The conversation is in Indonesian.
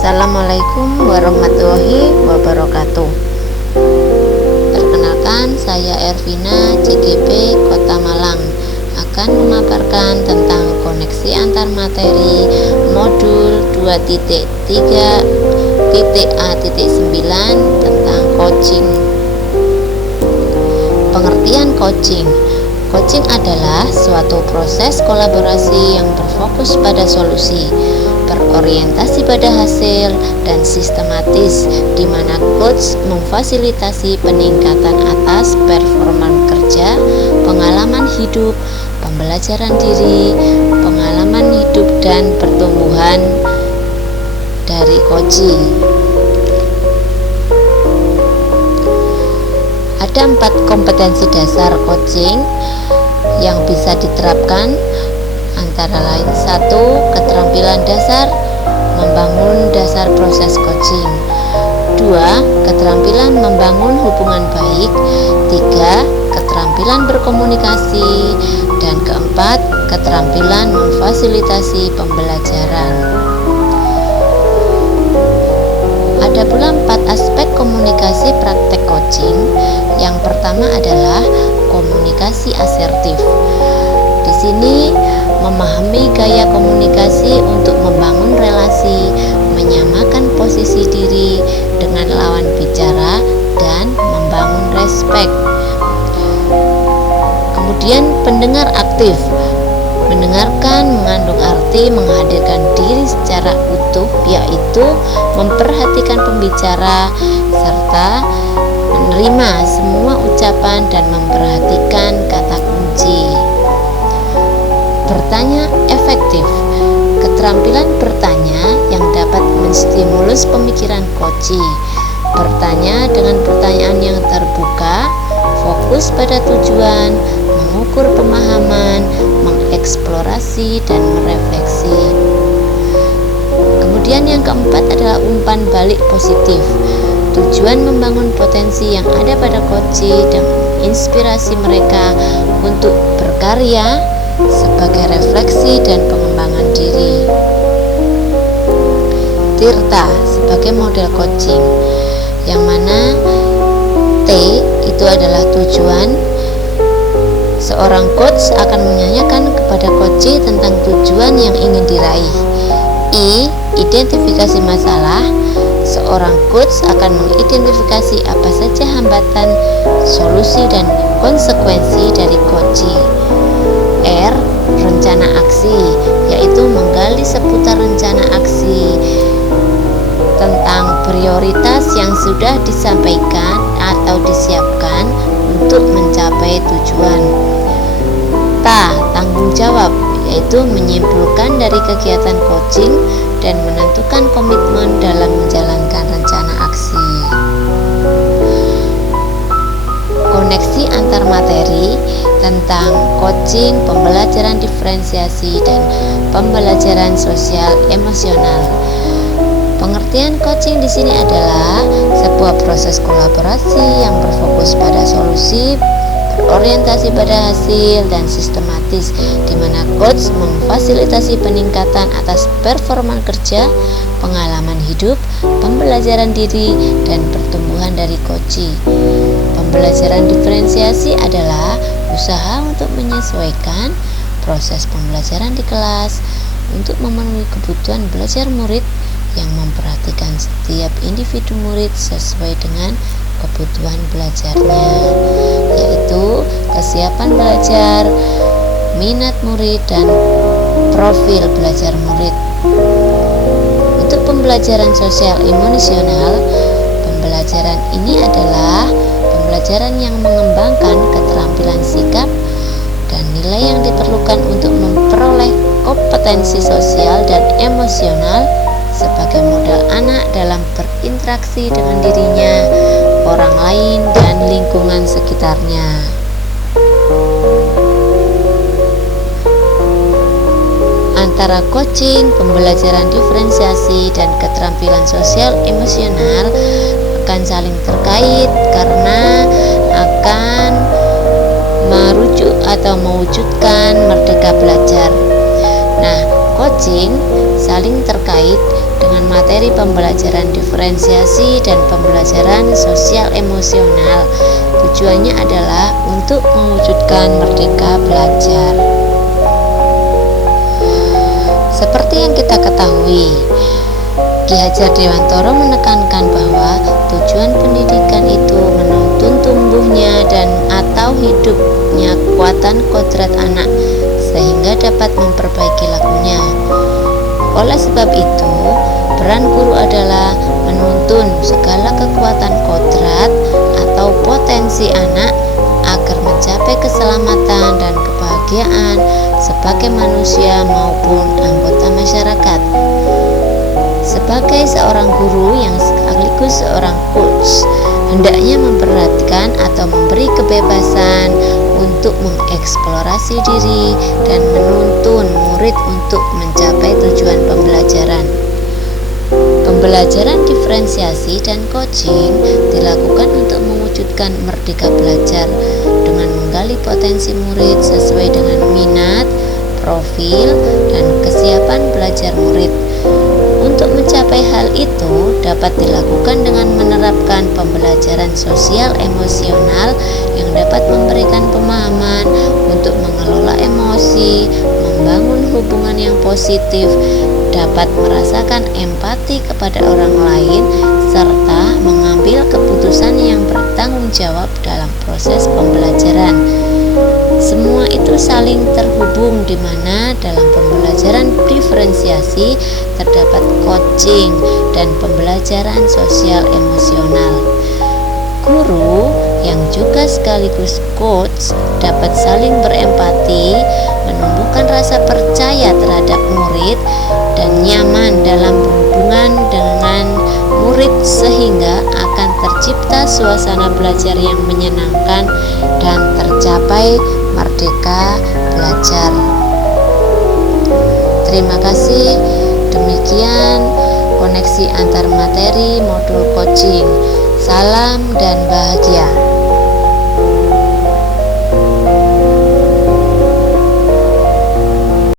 Assalamualaikum warahmatullahi wabarakatuh. Perkenalkan, saya Ervina, CGP Kota Malang, akan memaparkan tentang koneksi antar materi modul 2.3.A.9 tentang coaching. Pengertian coaching. Coaching adalah suatu proses kolaborasi yang berfokus pada solusi, berorientasi pada hasil, dan sistematis, di mana coach memfasilitasi peningkatan atas performa kerja, pengalaman hidup, pembelajaran diri, pengalaman hidup, dan pertumbuhan dari coaching. Ada 4 kompetensi dasar coaching yang bisa diterapkan, antara lain: 1. Keterampilan dasar membangun dasar proses coaching. 2. Keterampilan membangun hubungan baik. 3. Keterampilan berkomunikasi. Dan keempat, keterampilan memfasilitasi pembelajaran. Ada pula 4 aspek komunikasi praktek coaching. Yang pertama adalah komunikasi asertif. Di sini memahami gaya komunikasi untuk membangun relasi, menyamakan posisi diri dengan lawan bicara, dan membangun respek. Kemudian pendengar aktif. Mendengarkan mengandung arti menghadirkan diri secara utuh, yaitu memperhatikan pembicara serta menerima semua ucapan dan memperhatikan kata kunci. Bertanya efektif. Keterampilan bertanya yang dapat menstimulus pemikiran coach. Bertanya dengan pertanyaan yang terbuka, fokus pada tujuan, mengukur pemahaman, mengeksplorasi, dan merefleksi. Kemudian yang keempat adalah umpan balik positif. Tujuan membangun potensi yang ada pada coach dan menginspirasi mereka untuk berkarya sebagai refleksi dan pengembangan diri. Tirta sebagai model coaching, yang mana T itu adalah tujuan. Seorang coach akan menanyakan kepada coach tentang tujuan yang ingin diraih. I. Identifikasi masalah. Seorang coach akan mengidentifikasi apa saja hambatan, solusi, dan konsekuensi dari coaching. R. Rencana aksi, yaitu menggali seputar rencana aksi tentang prioritas yang sudah disampaikan atau disiapkan untuk mencapai tujuan. T. Tanggung jawab, yaitu menyimpulkan dari kegiatan coaching dan menentukan komitmen dalam menjalankan rencana aksi. Koneksi antar materi tentang coaching, pembelajaran diferensiasi, dan pembelajaran sosial emosional. Pengertian coaching di sini adalah sebuah proses kolaborasi yang berfokus pada solusi, berorientasi pada hasil, dan sistematis, di mana coach memfasilitasi peningkatan atas performa kerja, pengalaman hidup, pembelajaran diri, dan pertumbuhan dari coach. Pembelajaran diferensiasi adalah usaha untuk menyesuaikan proses pembelajaran di kelas untuk memenuhi kebutuhan belajar murid yang memperhatikan setiap individu murid sesuai dengan kebutuhan belajarnya, yaitu kesiapan belajar, minat murid, dan profil belajar murid. Untuk pembelajaran sosial emosional, pembelajaran ini adalah pembelajaran yang mengembangkan keterampilan sikap dan nilai yang diperlukan untuk memperoleh kompetensi sosial dan emosional sebagai modal anak dalam berinteraksi dengan dirinya, orang lain, dan lingkungan sekitarnya. Antara coaching, pembelajaran diferensiasi, dan keterampilan sosial emosional akan saling terkait karena akan merujuk atau mewujudkan merdeka belajar. Nah, coaching saling terkait dengan materi pembelajaran diferensiasi dan pembelajaran sosial emosional. Tujuannya adalah untuk mewujudkan merdeka belajar. Seperti yang kita ketahui, Ki Hajar Dewantoro menekankan bahwa tujuan pendidikan itu menuntun tumbuhnya dan atau hidupnya kekuatan kodrat anak sehingga dapat memperbaiki lakunya. Oleh sebab itu, peran guru adalah menuntun segala kekuatan kodrat atau potensi anak agar mencapai keselamatan dan kebahagiaan sebagai manusia maupun anggota masyarakat. Sebagai seorang guru yang sekaligus seorang coach, hendaknya memperhatikan atau memberi kebebasan untuk mengeksplorasi diri dan menuntun murid untuk mencapai tujuan pembelajaran. Pembelajaran diferensiasi dan coaching dilakukan untuk mewujudkan merdeka belajar dengan menggali potensi murid sesuai dengan minat, profil, dan kesiapan belajar murid. Untuk mencapai hal itu dapat dilakukan dengan menerapkan pembelajaran sosial emosional yang dapat memberikan pemahaman untuk mengelola emosi, membangun hubungan yang positif, dapat merasakan empati kepada orang lain, serta mengambil keputusan yang bertanggung jawab dalam proses pembelajaran. Semua itu saling terhubung di mana dalam pembelajaran diferensiasi terdapat coaching dan pembelajaran sosial emosional. Guru yang juga sekaligus coach dapat saling berempati, menumbuhkan rasa percaya terhadap murid dan nyaman dalam berhubungan dengan murid sehingga akan tercipta suasana belajar yang menyenangkan dan tercapai merdeka belajar. Terima kasih. Demikian koneksi antar materi modul coaching. Salam dan bahagia.